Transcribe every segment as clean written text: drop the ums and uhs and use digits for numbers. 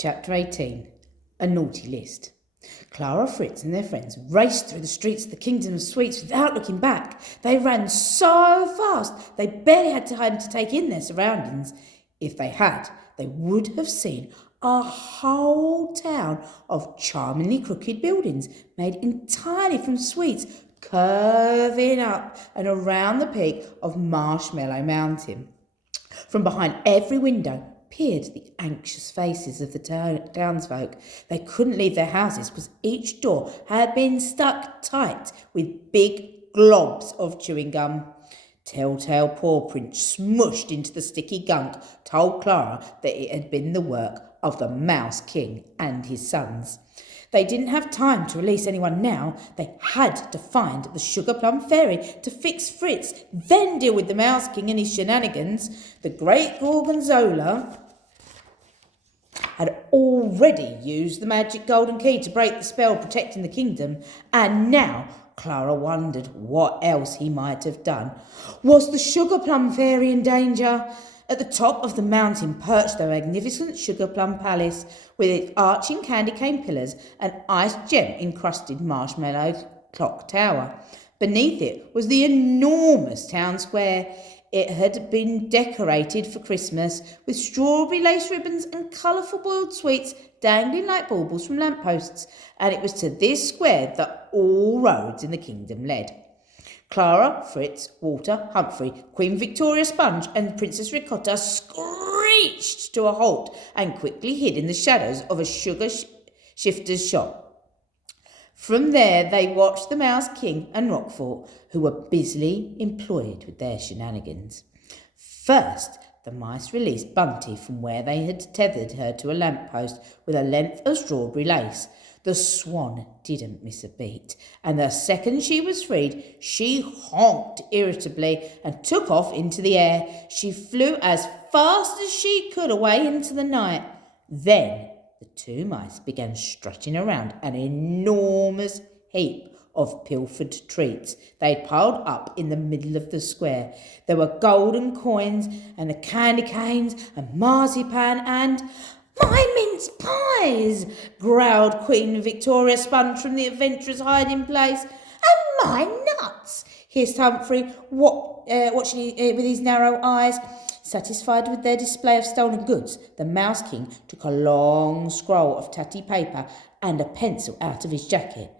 Chapter 18. A Naughty List. Clara, Fritz and their friends raced through the streets of the Kingdom of Sweets without looking back. They ran so fast they barely had time to take in their surroundings. If they had, they would have seen a whole town of charmingly crooked buildings made entirely from sweets, curving up and around the peak of Marshmallow Mountain. From behind every window peered the anxious faces of the townsfolk. They couldn't leave their houses because each door had been stuck tight with big globs of chewing gum. Telltale paw prints smushed into the sticky gunk told Clara that it had been the work of the Mouse King and his sons. They didn't have time to release anyone now. They had to find the Sugar Plum Fairy to fix Fritz, then deal with the Mouse King and his shenanigans. The great Gorgonzola had already used the magic golden key to break the spell protecting the kingdom, and now Clara wondered what else he might have done. Was the Sugar Plum Fairy in danger? At the top of the mountain perched the magnificent Sugar Plum Palace, with its arching candy cane pillars and ice gem-encrusted marshmallow clock tower. Beneath it was the enormous town square. It had been decorated for Christmas with strawberry lace ribbons and colourful boiled sweets dangling like baubles from lampposts, and it was to this square that all roads in the kingdom led. Clara, Fritz, Walter, Humphrey, Queen Victoria Sponge and Princess Ricotta screeched to a halt and quickly hid in the shadows of a sugar shifter's shop. From there they watched the Mouse King and Roquefort, who were busily employed with their shenanigans. First, the mice released Bunty from where they had tethered her to a lamppost with a length of strawberry lace. The swan didn't miss a beat, and the second she was freed, she honked irritably and took off into the air. She flew as fast as she could away into the night. Then the two mice began strutting around an enormous heap of pilfered treats they'd piled up in the middle of the square. There were golden coins and the candy canes and marzipan and "My mince pies!" growled Queen Victoria Sponge from the adventurer's hiding place. "And my nuts!" hissed Humphrey, watching with his narrow eyes. Satisfied with their display of stolen goods, the Mouse King took a long scroll of tatty paper and a pencil out of his jacket.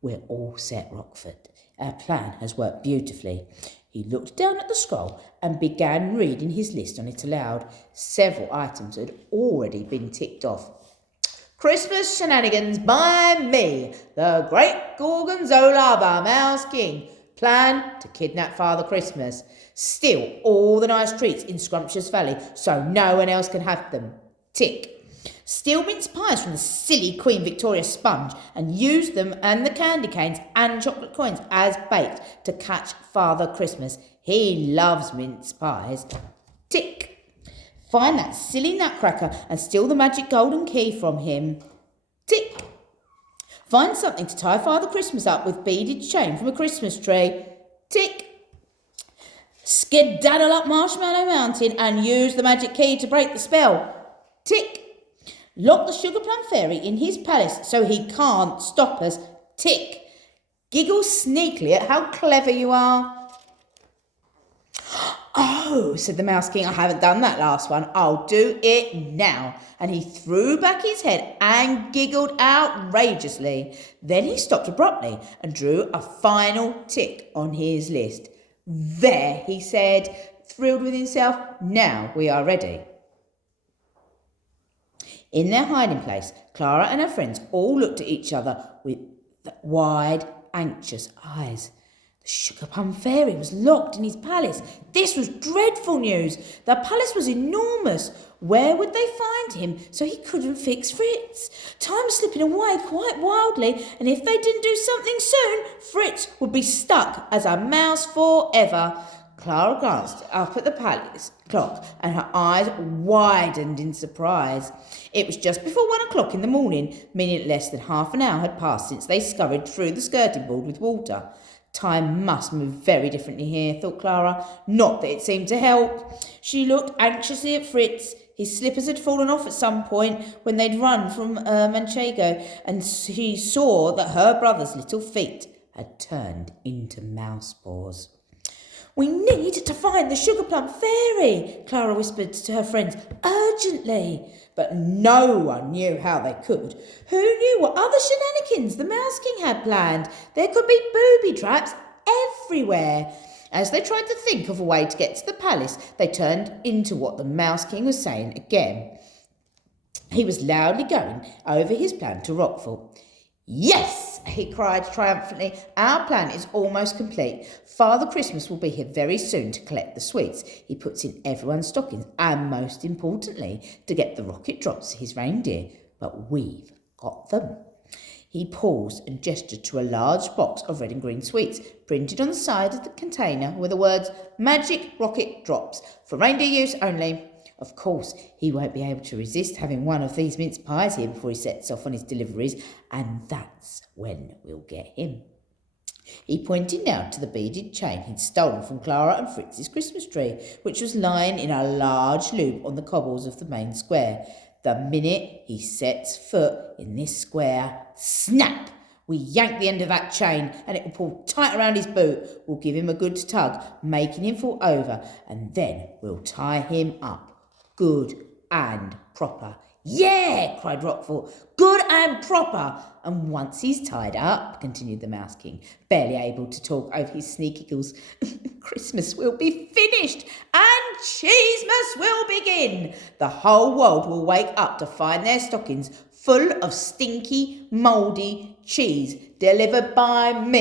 "We're all set, Roquefort. Our plan has worked beautifully." He looked down at the scroll and began reading his list on it aloud. Several items had already been ticked off. "Christmas shenanigans by me, the great Gorgonzola, the Mouse King. Plan to kidnap Father Christmas. Steal all the nice treats in Scrumptious Valley so no one else can have them. Tick. Steal mince pies from the silly Queen Victoria Sponge and use them and the candy canes and chocolate coins as bait to catch Father Christmas. He loves mince pies. Tick. Find that silly Nutcracker and steal the magic golden key from him. Tick. Find something to tie Father Christmas up with beaded chain from a Christmas tree. Tick. Skedaddle up Marshmallow Mountain and use the magic key to break the spell. Tick. Lock the Sugar Plum Fairy in his palace so he can't stop us. Tick. Giggle sneakily at how clever you are. "Oh," said the Mouse King, "I haven't done that last one. I'll do it now." And he threw back his head and giggled outrageously. Then he stopped abruptly and drew a final tick on his list. "There," he said, thrilled with himself. "Now we are ready." In their hiding place, Clara and her friends all looked at each other with wide, anxious eyes. The Sugar Plum Fairy was locked in his palace. This was dreadful news. The palace was enormous. Where would they find him so he couldn't fix Fritz? Time was slipping away quite wildly, and if they didn't do something soon, Fritz would be stuck as a mouse forever. Clara glanced up at the palace clock and her eyes widened in surprise. It was just before 1 o'clock in the morning, meaning less than half an hour had passed since they scurried through the skirting board with Walter. Time must move very differently here, thought Clara. Not that it seemed to help. She looked anxiously at Fritz. His slippers had fallen off at some point when they'd run from Manchego, and he saw that her brother's little feet had turned into mouse paws. "We need to find the sugar plum fairy," Clara whispered to her friends, "urgently." But no one knew how they could. Who knew what other shenanigans the Mouse King had planned? There could be booby traps everywhere. As they tried to think of a way to get to the palace, they turned into what the Mouse King was saying again. He was loudly going over his plan to Rockville. "Yes," he cried triumphantly, "our plan is almost complete. Father Christmas will be here very soon to collect the sweets he puts in everyone's stockings, and most importantly, to get the rocket drops for his reindeer. But we've got them." He paused and gestured to a large box of red and green sweets. Printed on the side of the container were the words, "Magic Rocket Drops, for reindeer use only." Of course, he won't be able to resist having one of these mince pies here before he sets off on his deliveries, and that's when we'll get him. He pointed now to the beaded chain he'd stolen from Clara and Fritz's Christmas tree, which was lying in a large loop on the cobbles of the main square. The minute he sets foot in this square, snap! We yank the end of that chain and it will pull tight around his boot. We'll give him a good tug, making him fall over, and then we'll tie him up. Good and proper. "Yeah," cried Rockville, "good and proper." "And once he's tied up," continued the Mouse King, barely able to talk over his sneaky giggles, "Christmas will be finished and Cheesemas will begin. The whole world will wake up to find their stockings full of stinky, mouldy cheese delivered by me."